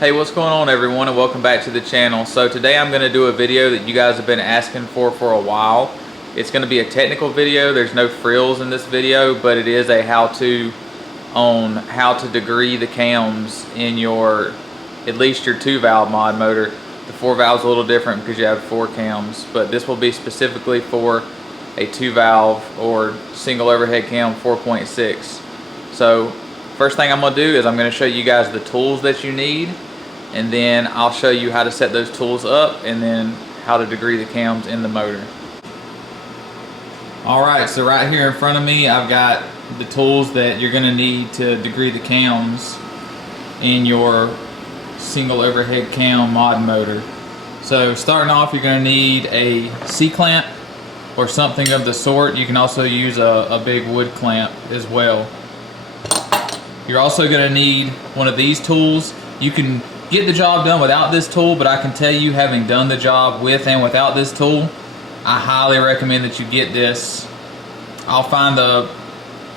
Hey, what's going on everyone, and welcome back to the channel. So today I'm going to do a video that you guys have been asking for a while. It's going to be a technical video. There's no frills in this video, but it is a how-to on how to degree the cams in your, at least your 2-valve mod motor. The 4-valve's a little different because you have 4 cams, but this will be specifically for a 2-valve or single overhead cam 4.6. So first thing I'm going to do is I'm going to show you guys the tools that you need, and then I'll show you how to set those tools up and then how to degree the cams in the motor. Alright, so right here in front of me I've got the tools that you're going to need to degree the cams in your single overhead cam mod motor. So starting off, you're going to need a C-clamp or something of the sort. You can also use a big wood clamp as well. You're also going to need one of these tools. You can get the job done without this tool, but I can tell you, having done the job with and without this tool, I highly recommend that you get this. I'll find the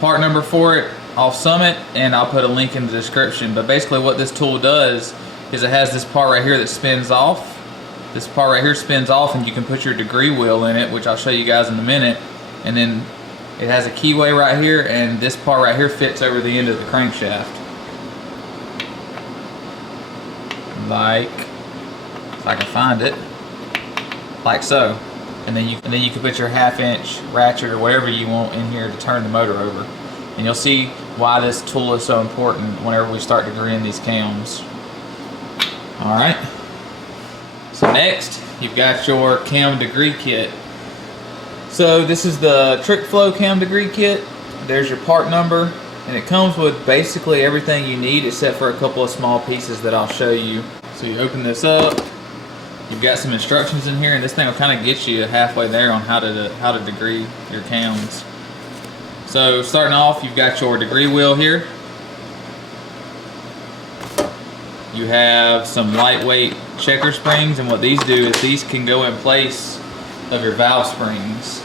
part number for it off Summit and I'll put a link in the description. But basically what this tool does is it has this part right here that spins off. This part right here spins off and you can put your degree wheel in it, which I'll show you guys in a minute. And then it has a keyway right here, and this part right here fits over the end of the crankshaft. Like, if I can find it, like so. And then you can put your 1/2-inch ratchet or whatever you want in here to turn the motor over. And you'll see why this tool is so important whenever we start degreeing these cams. Alright, so next you've got your cam degree kit. So this is the Trick Flow cam degree kit. There's your part number, and it comes with basically everything you need except for a couple of small pieces that I'll show you. So you open this up, you've got some instructions in here, and this thing will kind of get you halfway there on how to degree your cams. So starting off, you've got your degree wheel here. You have some lightweight checker springs, and what these do is these can go in place of your valve springs.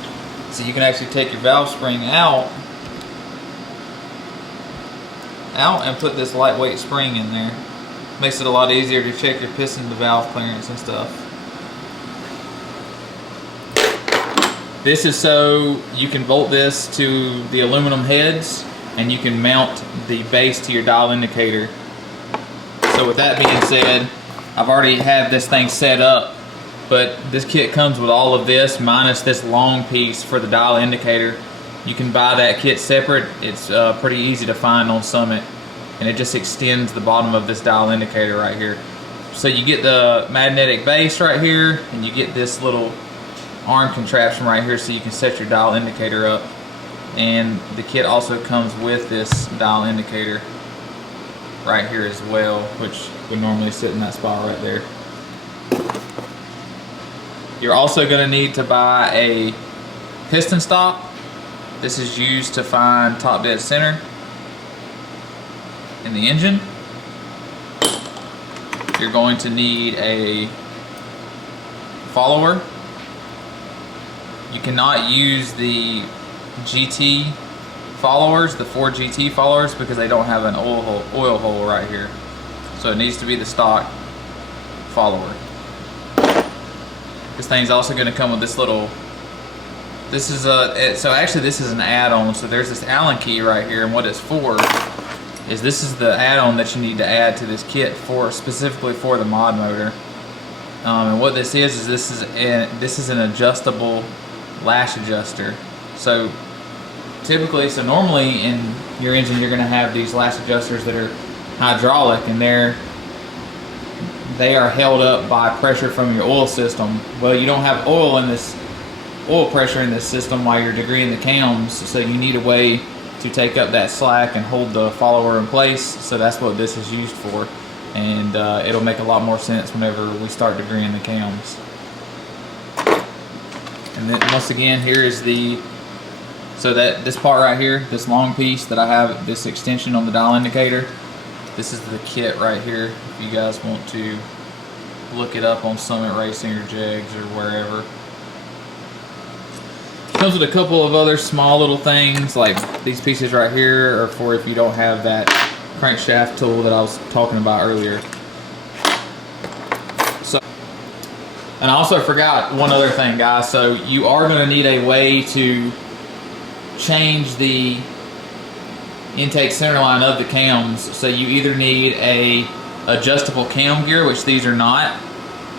So you can actually take your valve spring out and put this lightweight spring in there. Makes it a lot easier to check your piston to valve clearance and stuff. This is so you can bolt this to the aluminum heads and you can mount the base to your dial indicator. So with that being said, I've already had this thing set up, but this kit comes with all of this minus this long piece for the dial indicator. You can buy that kit separate. It's pretty easy to find on Summit, and it just extends the bottom of this dial indicator right here. So you get the magnetic base right here, and you get this little arm contraption right here so you can set your dial indicator up. And the kit also comes with this dial indicator right here as well, which would normally sit in that spot right there. You're also going to need to buy a piston stop. This is used to find top dead center in the engine. You're going to need a follower. You cannot use the GT followers, the 4 GT followers, because they don't have an oil hole right here. So it needs to be the stock follower. This thing's also going to come with this little, this is an add-on. So there's this Allen key right here, and what it's for is this is the add-on that you need to add to this kit for specifically for the mod motor. And what this is this is an adjustable lash adjuster. So typically, normally in your engine you're going to have these lash adjusters that are hydraulic, and they are held up by pressure from your oil system. Well, you don't have oil pressure in this system while you're degreeing the cams, so you need a way to take up that slack and hold the follower in place. So that's what this is used for, and it'll make a lot more sense whenever we start degreeing the cams. And then once again, here is this part right here, this long piece that I have, this extension on the dial indicator. This is the kit right here, if you guys want to look it up on Summit Racing or Jegs or wherever. Comes with a couple of other small little things, like these pieces right here are for if you don't have that crankshaft tool that I was talking about earlier. And I also forgot one other thing, guys. So you are going to need a way to change the intake centerline of the cams. So you either need a adjustable cam gear, which these are not,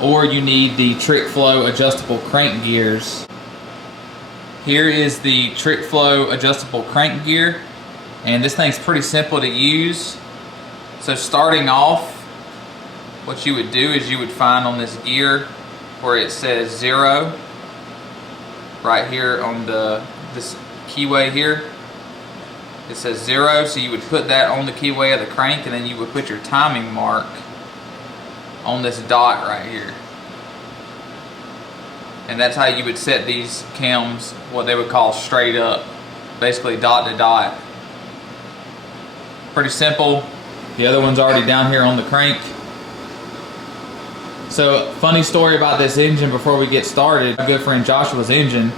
or you need the Trick Flow adjustable crank gears. Here is the Trick Flow adjustable crank gear, and this thing's pretty simple to use. So starting off, what you would do is you would find on this gear where it says 0, right here on this keyway here, it says 0, so you would put that on the keyway of the crank, and then you would put your timing mark on this dot right here. And that's how you would set these cams, what they would call straight up, basically dot to dot. Pretty simple. The other one's already down here on the crank. So, funny story about this engine before we get started. My good friend Joshua's engine,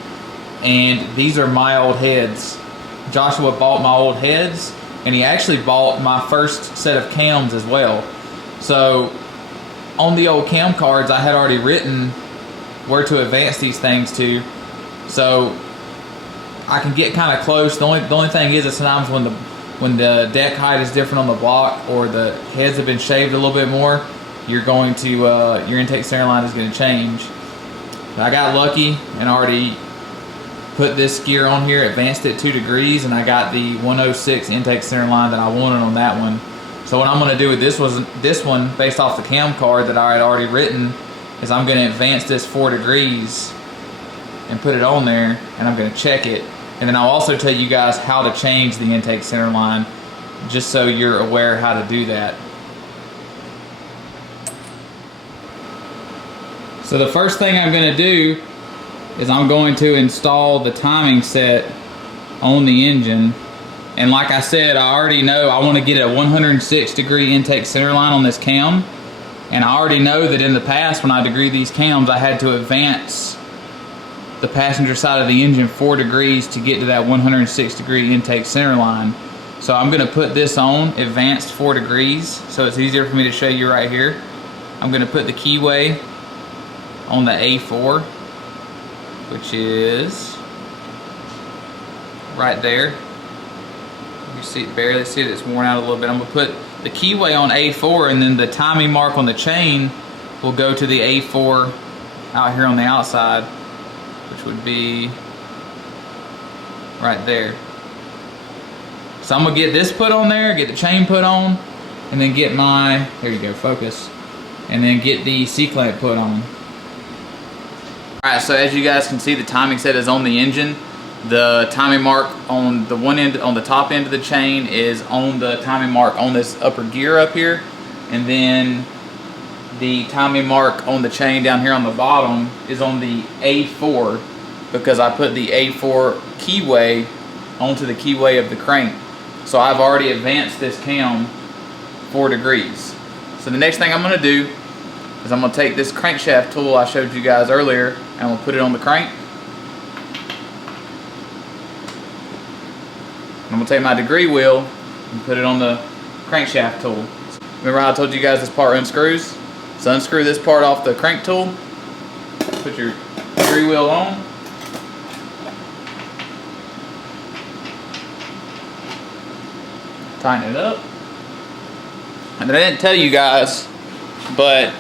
and these are my old heads. Joshua bought my old heads, and he actually bought my first set of cams as well. So, on the old cam cards, I had already written where to advance these things to, so I can get kind of close. The only thing is that sometimes when the deck height is different on the block, or the heads have been shaved a little bit more, you're going to your intake center line is going to change. But I got lucky and already put this gear on here, advanced it 2 degrees, and I got the 106 intake center line that I wanted on that one. So what I'm going to do with this one, based off the cam card that I had already written, is I'm going to advance this 4 degrees and put it on there, and I'm going to check it. And then I'll also tell you guys how to change the intake center line, just so you're aware how to do that. So the first thing I'm going to do is I'm going to install the timing set on the engine. And like I said, I already know I want to get a 106 degree intake center line on this cam. And I already know that in the past when I degree these cams, I had to advance the passenger side of the engine 4 degrees to get to that 106 degree intake center line. So I'm going to put this on advanced 4 degrees so it's easier for me to show you right here. I'm going to put the keyway on the A4, which is right there. You see, barely see it, it's worn out a little bit. I'm going to put the keyway on A4, and then the timing mark on the chain will go to the A4 out here on the outside, which would be right there. So I'm going to get this put on there, get the chain put on, and then get my, here you go, focus, and then get the C-clamp put on. Alright, so as you guys can see, the timing set is on the engine. The timing mark on the one end, on the top end of the chain, is on the timing mark on this upper gear up here, and then the timing mark on the chain down here on the bottom is on the A4, because I put the A4 keyway onto the keyway of the crank. So I've already advanced this cam 4 degrees. So the next thing I'm going to do is I'm going to take this crankshaft tool I showed you guys earlier, and I'm going to put it on the crank. I'm going to take my degree wheel and put it on the crankshaft tool. Remember how I told you guys this part unscrews? So unscrew this part off the crank tool, put your degree wheel on, tighten it up. And I didn't tell you guys, but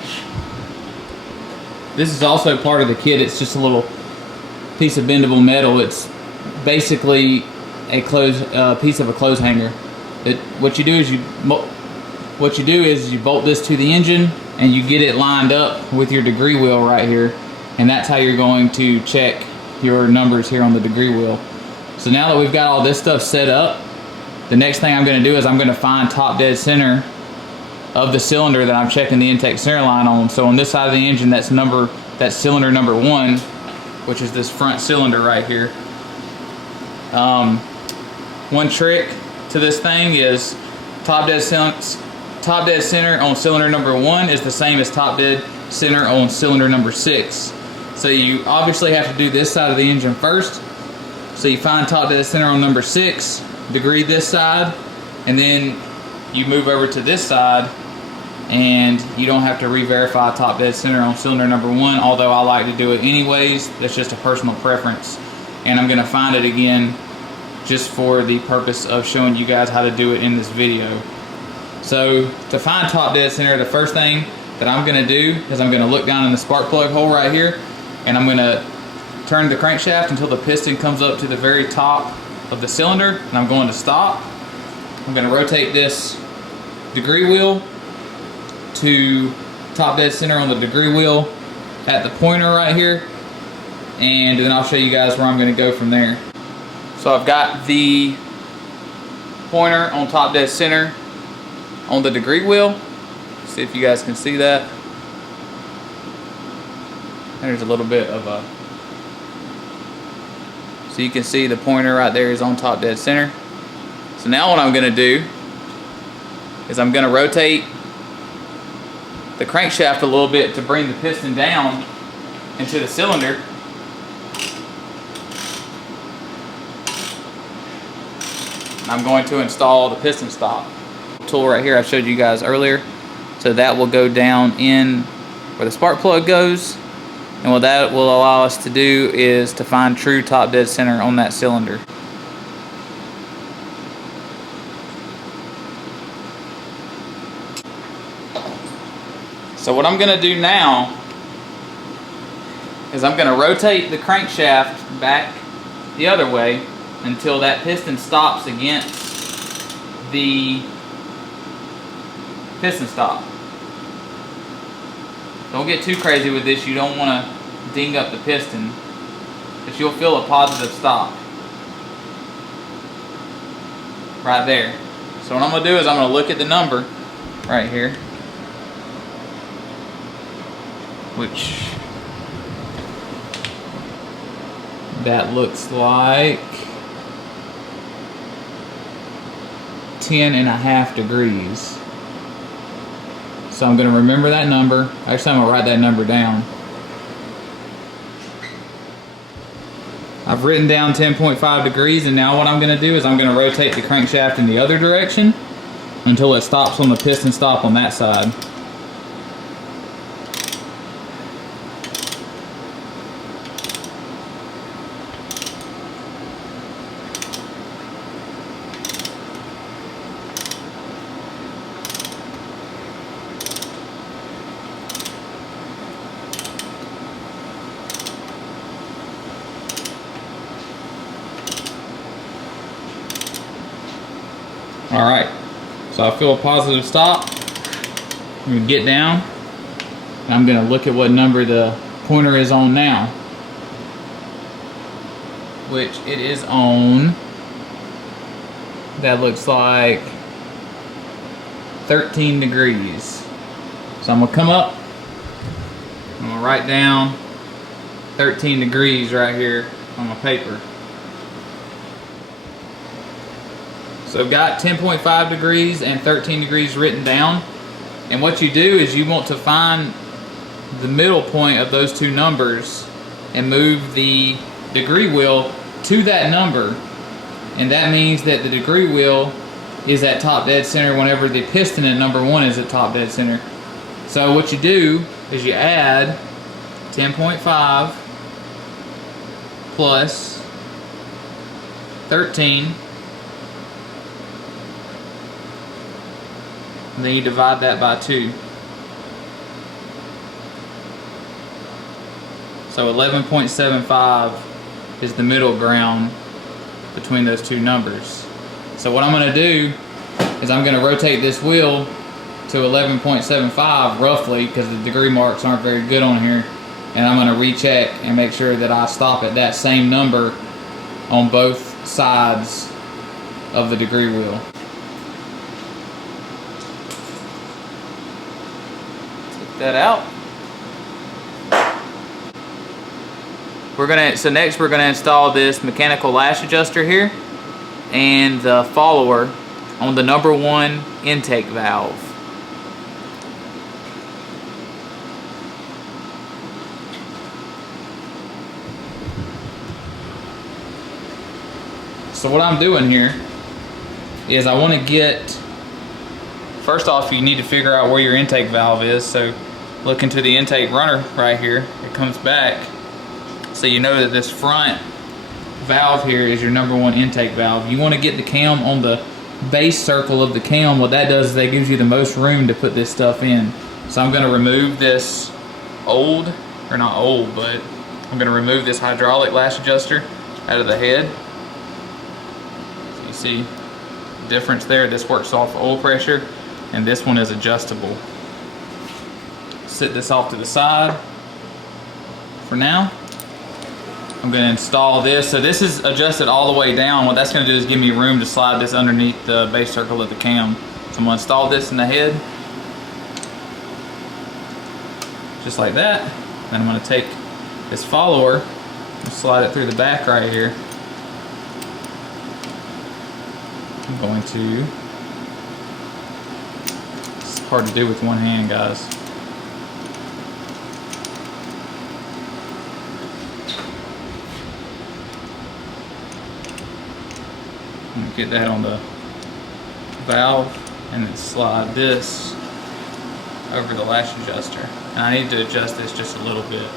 this is also part of the kit. It's just a little piece of bendable metal. It's basically a piece of a clothes hanger. What you do is you bolt this to the engine, and you get it lined up with your degree wheel right here, and that's how you're going to check your numbers here on the degree wheel. So now that we've got all this stuff set up, the next thing I'm going to do is I'm going to find top dead center of the cylinder that I'm checking the intake center line on. So on this side of the engine, that's cylinder number 1, which is this front cylinder right here. One trick to this thing is top dead center on cylinder number 1 is the same as top dead center on cylinder number 6. So you obviously have to do this side of the engine first. So you find top dead center on number 6, degree this side, and then you move over to this side and you don't have to re-verify top dead center on cylinder number 1, although I like to do it anyways. That's just a personal preference, and I'm going to find it again just for the purpose of showing you guys how to do it in this video. So to find top dead center, the first thing that I'm going to do is I'm going to look down in the spark plug hole right here, and I'm going to turn the crankshaft until the piston comes up to the very top of the cylinder, and I'm going to stop. I'm going to rotate this degree wheel to top dead center on the degree wheel at the pointer right here, and then I'll show you guys where I'm going to go from there. So I've got the pointer on top dead center on the degree wheel. See if you guys can see that. There's a little bit of a, so you can see the pointer right there is on top dead center. So now what I'm going to do is I'm going to rotate the crankshaft a little bit to bring the piston down into the cylinder. And I'm going to install the piston stop tool right here I showed you guys earlier. So that will go down in where the spark plug goes, and what that will allow us to do is to find true top dead center on that cylinder. So what I'm going to do now is I'm going to rotate the crankshaft back the other way until that piston stops against the piston stop. Don't get too crazy with this. You don't want to ding up the piston, but you'll feel a positive stop right there. So what I'm going to do is I'm going to look at the number right here, which that looks like 10.5 degrees. So I'm going to remember that number. Actually, I'm going to write that number down. I've written down 10.5 degrees, and now what I'm going to do is I'm going to rotate the crankshaft in the other direction until it stops on the piston stop on that side. Alright, so I feel a positive stop. I'm going to get down, and I'm going to look at what number the pointer is on now, which it is on, that looks like 13 degrees. So I'm going to come up, I'm going to write down 13 degrees right here on my paper. So I've got 10.5 degrees and 13 degrees written down. And what you do is you want to find the middle point of those two numbers and move the degree wheel to that number. And that means that the degree wheel is at top dead center whenever the piston at number 1 is at top dead center. So what you do is you add 10.5 plus 13, and then you divide that by 2. So 11.75 is the middle ground between those two numbers. So what I'm going to do is I'm going to rotate this wheel to 11.75 roughly, because the degree marks aren't very good on here, and I'm going to recheck and make sure that I stop at that same number on both sides of the degree wheel. That out. So next we're gonna install this mechanical lash adjuster here and the follower on the number 1 intake valve. So what I'm doing here is I want to get first off, you need to figure out where your intake valve is. So look into the intake runner right here. It comes back. So you know that this front valve here is your #1 intake valve. You want to get the cam on the base circle of the cam. What that does is that gives you the most room to put this stuff in. So I'm going to remove this old, or not old, but I'm going to remove this hydraulic lash adjuster out of the head. So you see the difference there. This works off oil pressure and this one is adjustable. Sit this off to the side for now. I'm going to install this. So this is adjusted all the way down. What that's going to do is give me room to slide this underneath the base circle of the cam. So I'm going to install this in the head. Just like that. Then I'm going to take this follower and slide it through the back right here. I'm going to... It's hard to do with one hand, guys. Get that on the valve and then slide this over the lash adjuster. And I need to adjust this just a little bit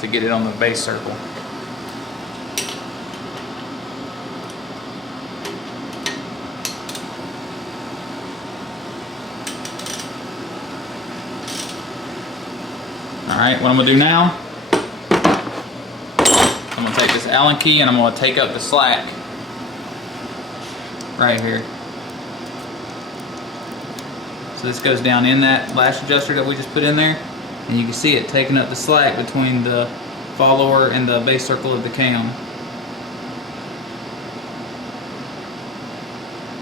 to get it on the base circle. Alright, what I'm going to do now, I'm going to take this Allen key and I'm going to take up the slack right here. So this goes down in that lash adjuster that we just put in there, and you can see it taking up the slack between the follower and the base circle of the cam.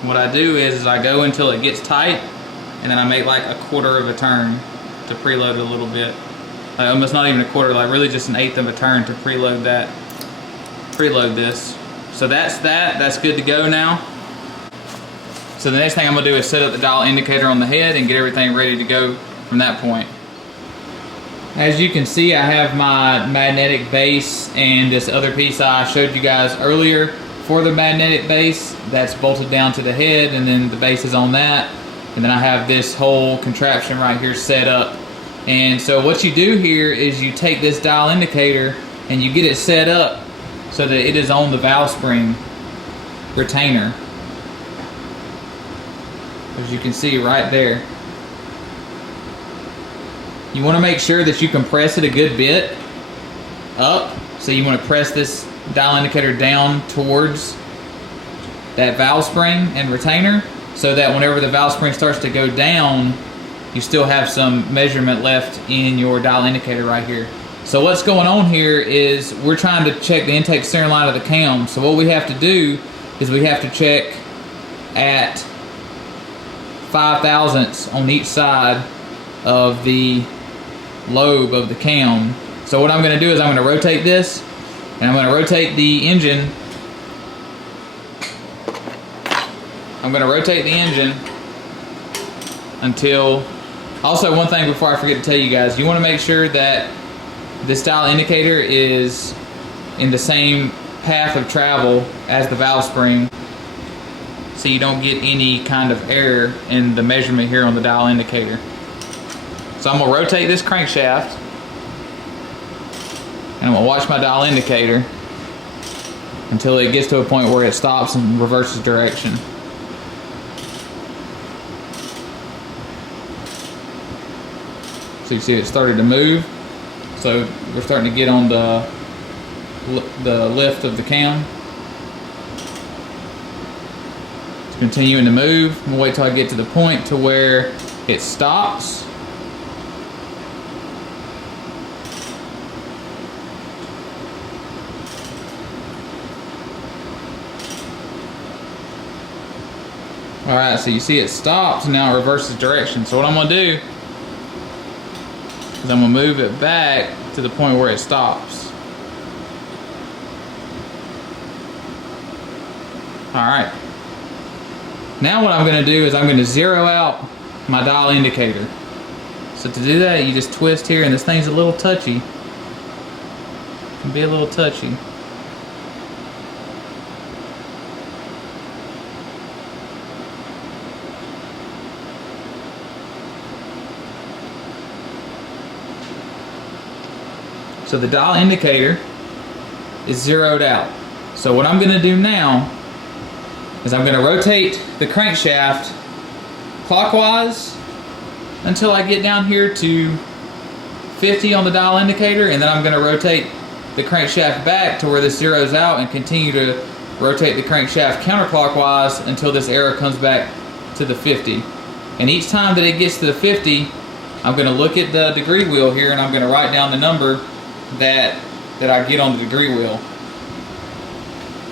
What I do is I go until it gets tight, and then I make like a quarter of a turn to preload it a little bit. Almost not even a quarter, like really just an eighth of a turn to preload this. So that's good to go now. So the next thing I'm going to do is set up the dial indicator on the head and get everything ready to go from that point. As you can see, I have my magnetic base and this other piece I showed you guys earlier for the magnetic base. That's bolted down to the head, and then the base is on that. And then I have this whole contraption right here set up. And so what you do here is you take this dial indicator and you get it set up so that it is on the valve spring retainer. As you can see right there. You want to make sure that you compress it a good bit up. So you want to press this dial indicator down towards that valve spring and retainer, so that whenever the valve spring starts to go down, you still have some measurement left in your dial indicator right here. So what's going on here is we're trying to check the intake center line of the cam. So what we have to do is we have to check at 5 thousandths on each side of the lobe of the cam. So what I'm going to do is I'm going to rotate this, and I'm going to rotate the engine. I'm going to rotate the engine until... Also, one thing before I forget to tell you guys, you want to make sure that this dial indicator is in the same path of travel as the valve spring, so you don't get any kind of error in the measurement here on the dial indicator. So I'm going to rotate this crankshaft, and I'm going to watch my dial indicator until it gets to a point where it stops and reverses direction. So you see it started to move. So we're starting to get on the lift of the cam. It's continuing to move. I'm gonna wait till I get to the point to where it stops. Alright, so you see it stops and now it reverses direction. So what I'm gonna do is I'm going to move it back to the point where it stops. Alright. Now what I'm going to do is I'm going to zero out my dial indicator. So to do that, you just twist here, and this thing's a little touchy. It can be a little touchy. So the dial indicator is zeroed out. So what I'm going to do now is I'm going to rotate the crankshaft clockwise until I get down here to 50 on the dial indicator, and then I'm going to rotate the crankshaft back to where this zeroes out and continue to rotate the crankshaft counterclockwise until this arrow comes back to the 50. And each time that it gets to the 50, I'm going to look at the degree wheel here and I'm going to write down the number that I get on the degree wheel.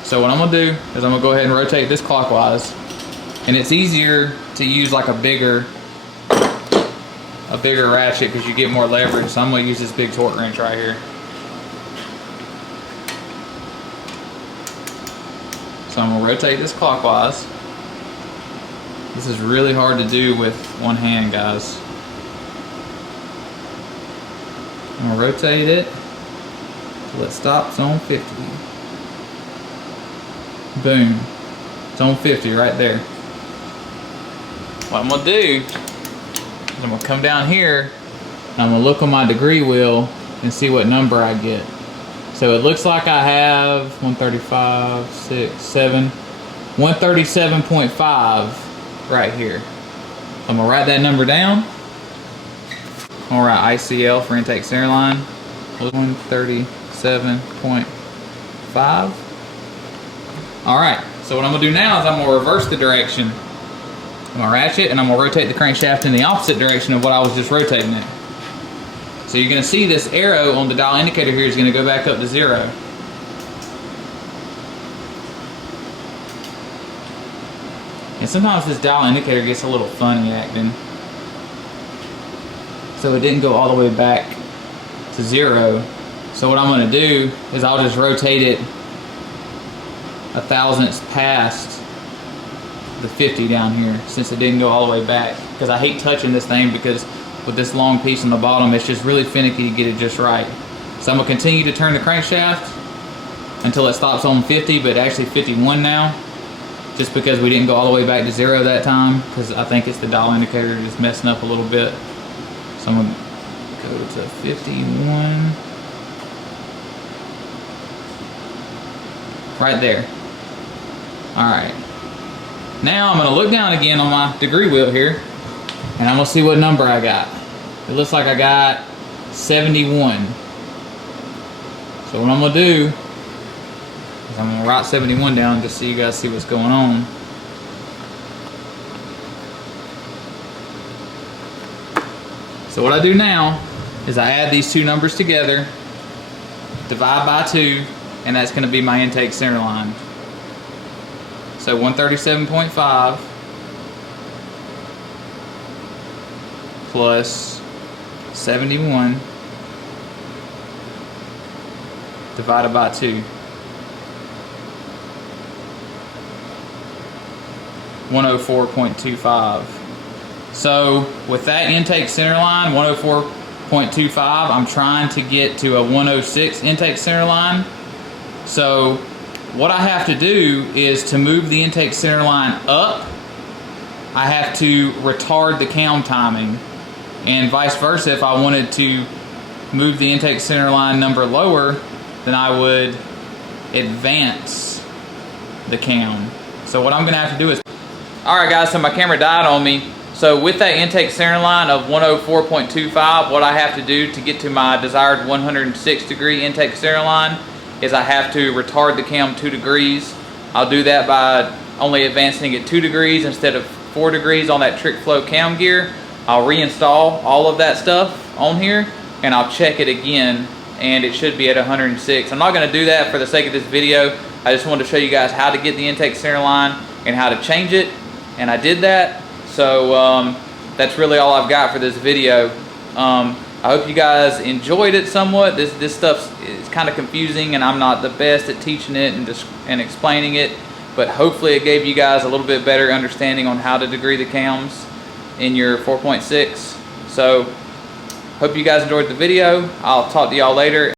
So what I'm going to do is I'm going to go ahead and rotate this clockwise, and it's easier to use like a bigger ratchet because you get more leverage. So I'm going to use this big torque wrench right here. So I'm going to rotate this clockwise. This is really hard to do with one hand, guys. I'm going to rotate it till it stops on 50. Boom. It's on 50 right there. What I'm going to do is I'm going to come down here and I'm going to look on my degree wheel and see what number I get. So it looks like I have 135, 6, 7, 137.5 right here. I'm going to write that number down. I'm going to write ICL for intake centerline. 137.5. Alright, so what I'm going to do now is I'm going to reverse the direction. I'm going to ratchet and I'm going to rotate the crankshaft in the opposite direction of what I was just rotating it. So you're going to see this arrow on the dial indicator here is going to go back up to 0. And sometimes this dial indicator gets a little funny acting. So it didn't go all the way back to 0. So what I'm going to do is I'll just rotate it a thousandths past the 50 down here, since it didn't go all the way back. Because I hate touching this thing, because with this long piece on the bottom, it's just really finicky to get it just right. So I'm going to continue to turn the crankshaft until it stops on 50, but actually 51 now, just because we didn't go all the way back to 0 that time, because I think it's the dial indicator just messing up a little bit. So I'm going to go to 51. Right there. Alright. Now I'm going to look down again on my degree wheel here, and I'm going to see what number I got. It looks like I got 71. So what I'm going to do is I'm going to write 71 down just so you guys see what's going on. So what I do now is I add these two numbers together, divide by 2, and that's going to be my intake center line. So 137.5 plus 71 divided by 2. 104.25. So with that intake center line, 104.25, I'm trying to get to a 106 intake center line. So what I have to do is, to move the intake center line up, I have to retard the cam timing, and vice versa. If I wanted to move the intake center line number lower, then I would advance the cam. So what I'm going to have to do is, alright guys, so my camera died on me. So with that intake center line of 104.25, what I have to do to get to my desired 106 degree intake center line is I have to retard the cam 2 degrees. I'll do that by only advancing it 2 degrees instead of 4 degrees on that trick flow cam gear. I'll reinstall all of that stuff on here and I'll check it again, and it should be at 106. I'm not going to do that for the sake of this video. I just wanted to show you guys how to get the intake center line and how to change it, and I did that. So that's really all I've got for this video. I hope you guys enjoyed it somewhat. This stuff is kind of confusing, and I'm not the best at teaching it and explaining it, but hopefully it gave you guys a little bit better understanding on how to degree the cams in your 4.6. So hope you guys enjoyed the video. I'll talk to y'all later.